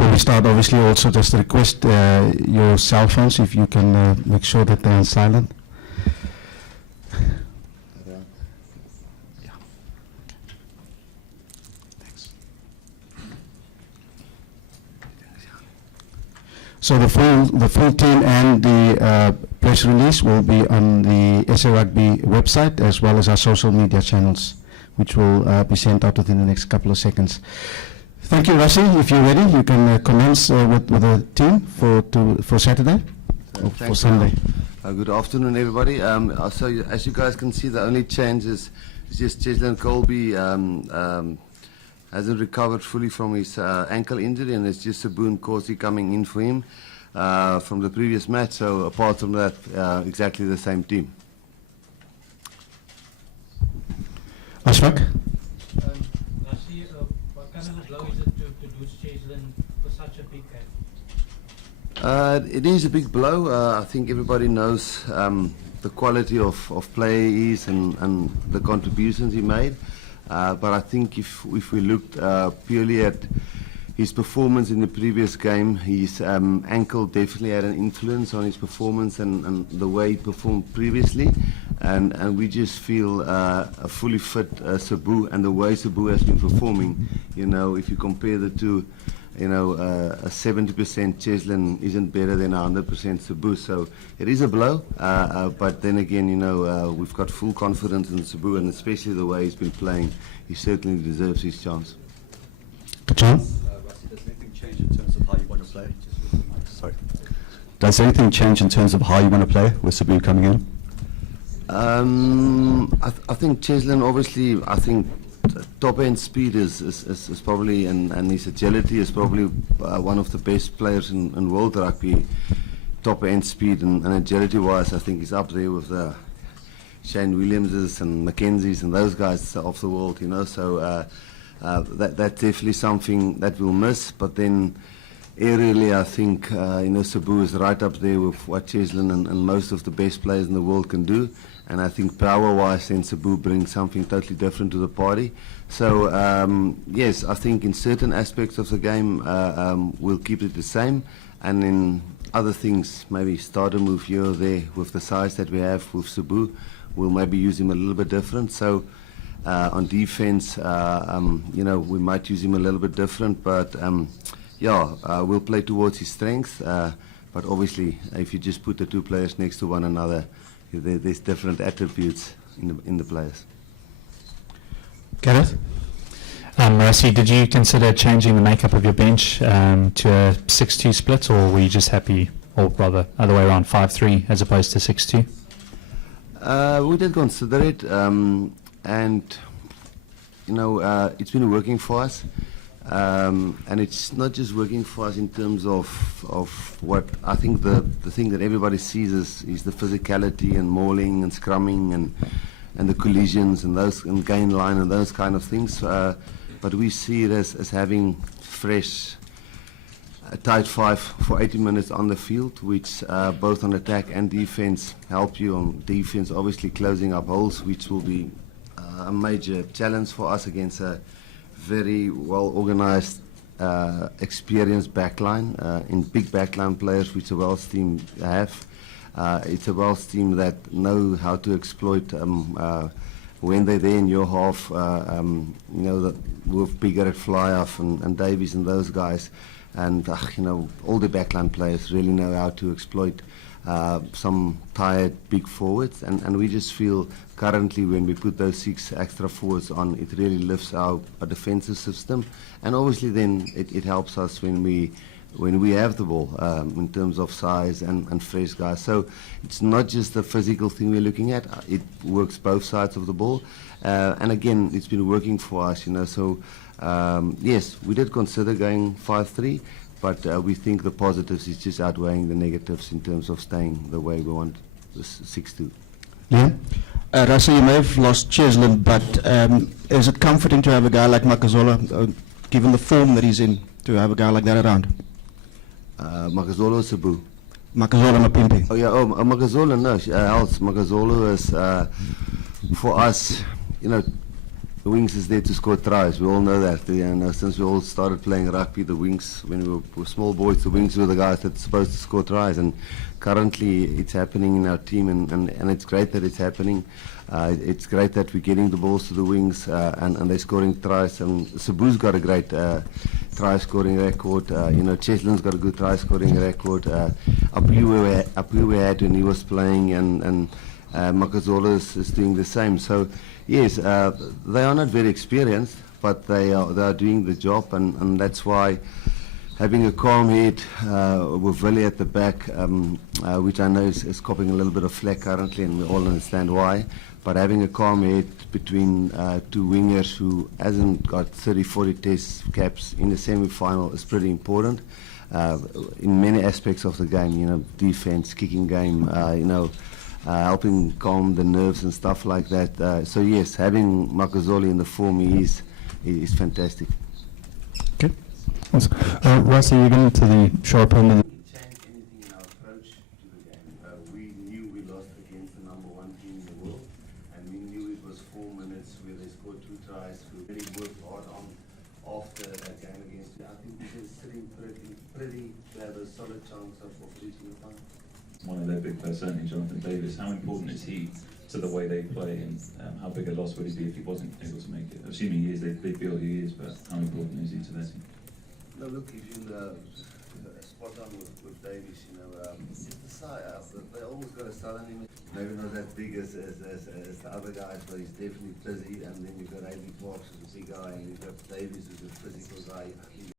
Before we start, obviously, also just request your cell phones, if you can make sure that they're on silent. So the full team and the press release will be on the SA Rugby website as well as our social media channels, which will be sent out within the next couple of seconds. Thank you, Rassie. If you're ready, you can commence with the team for Saturday or for Sunday. Good afternoon, everybody. So as you guys can see, the only change is just Cheslin Colby hasn't recovered fully from his ankle injury, and it's just Sabu and Corsi coming in for him from the previous match. So apart from that, exactly the same team. Ashfaq? Rassie, what kind of a blow is it to lose Cheslin for such a big game? It is a big blow. I think everybody knows the quality of player he is and the contributions he made. But I think if we looked purely at his performance in the previous game, his ankle definitely had an influence on his performance and the way he performed previously. And we just feel a fully fit Sabu, and the way Sabu has been performing, you know, if you compare the two, you know, a 70% Cheslin isn't better than 100% Sabu. So it is a blow, but then again, you know, we've got full confidence in Sabu, and especially the way he's been playing, he certainly deserves his chance. John? Rassie, does anything change in terms of how you want to play? Sorry. Does anything change in terms of how you want to play with Sabu coming in? I think Cheslin, obviously, I think top end speed is probably, and his agility is probably one of the best players in world rugby. Top end speed and agility wise, I think he's up there with the Shane Williamses and Mackenzies and those guys of the world, you know. So that's definitely something that we'll miss. But then aerially, I think you know, Sabu is right up there with what Cheslin and most of the best players in the world can do. And I think power-wise, then Sabu brings something totally different to the party. So yes, I think in certain aspects of the game, we'll keep it the same, and in other things, maybe start a move here or there with the size that we have with Sabu. We'll maybe use him a little bit different. So on defense, you know, we might use him a little bit different, but yeah, we'll play towards his strengths. But obviously, if you just put the two players next to one another, there's different attributes in the players. Gareth? Rassie, did you consider changing the makeup of your bench to a 6-2 split, or were you just happy, or rather other way around, 5-3 as opposed to 6-2? We did consider it, and you know, it's been working for us. And it's not just working for us in terms of what I think the thing that everybody sees is the physicality and mauling and scrumming and the collisions and those and gain line and those kind of things. But we see it as having fresh, tight five for 80 minutes on the field, which both on attack and defense help you. On defense, obviously closing up holes, which will be a major challenge for us against a very well organized, experienced backline, in big backline players, which the Welsh team have. It's a Welsh team that know how to exploit when they're there in your half. You know, that with Bigger at fly-off and Davies and those guys, and you know, all the backline players really know how to exploit some tired big forwards, and we just feel currently when we put those 6 extra forwards on, it really lifts our defensive system, and obviously then it helps us when we have the ball in terms of size and fresh guys. So it's not just the physical thing we're looking at, it works both sides of the ball, and again, it's been working for us, you know. So yes, we did consider going 5-3, but we think the positives is just outweighing the negatives in terms of staying the way we want, this 6-2. Yeah. Rassie, you may have lost Cheslin, but is it comforting to have a guy like Makazola, given the form that he's in, to have a guy like that around? Makazola or Sabu? Makazola Mapimpi. Oh yeah, Makazola, no, else Makazola is for us, you know, The wings is there to score tries. We all know that. You know, since we all started playing rugby, the wings, when we were small boys, the wings were the guys that were supposed to score tries. And currently, it's happening in our team, and it's great that it's happening. It's great that we're getting the balls to the wings, and they're scoring tries. And Cebu's got a great try scoring record. You know, Cheslin's got a good try scoring record. Apu we had when he was playing, and Makazola is doing the same. So yes, they are not very experienced, but they are doing the job, and that's why having a calm head with Willie at the back, which I know is copping a little bit of flack currently, and we all understand why. But having a calm head between two wingers who hasn't got 30, 40 test caps in the semi-final is pretty important in many aspects of the game. You know, defense, kicking game. You know. Helping calm the nerves and stuff like that. So yes, having Makazole in the form he is fantastic. Okay. Rassie, you're getting to the sharp end of the... Change anything in our approach to the game. We knew we lost against the number one team in the world, and we knew it was 4 minutes where they scored 2 tries. We really worked hard on after that game against. I think we were sitting pretty to have a solid chance of reaching the final. One of their big players, certainly Jonathan Davis. How important is he to the way they play, and how big a loss would he be if he wasn't able to make it? Assuming he is, they feel he is, but how important is he to their team? No, look, if you spot on with Davis, you know, it's the size. They almost got a southern image. Maybe not as big as the other guys, but he's definitely busy. And then you've got A.B. Parks, who's a big guy, and you've got Davis, who's a physical guy.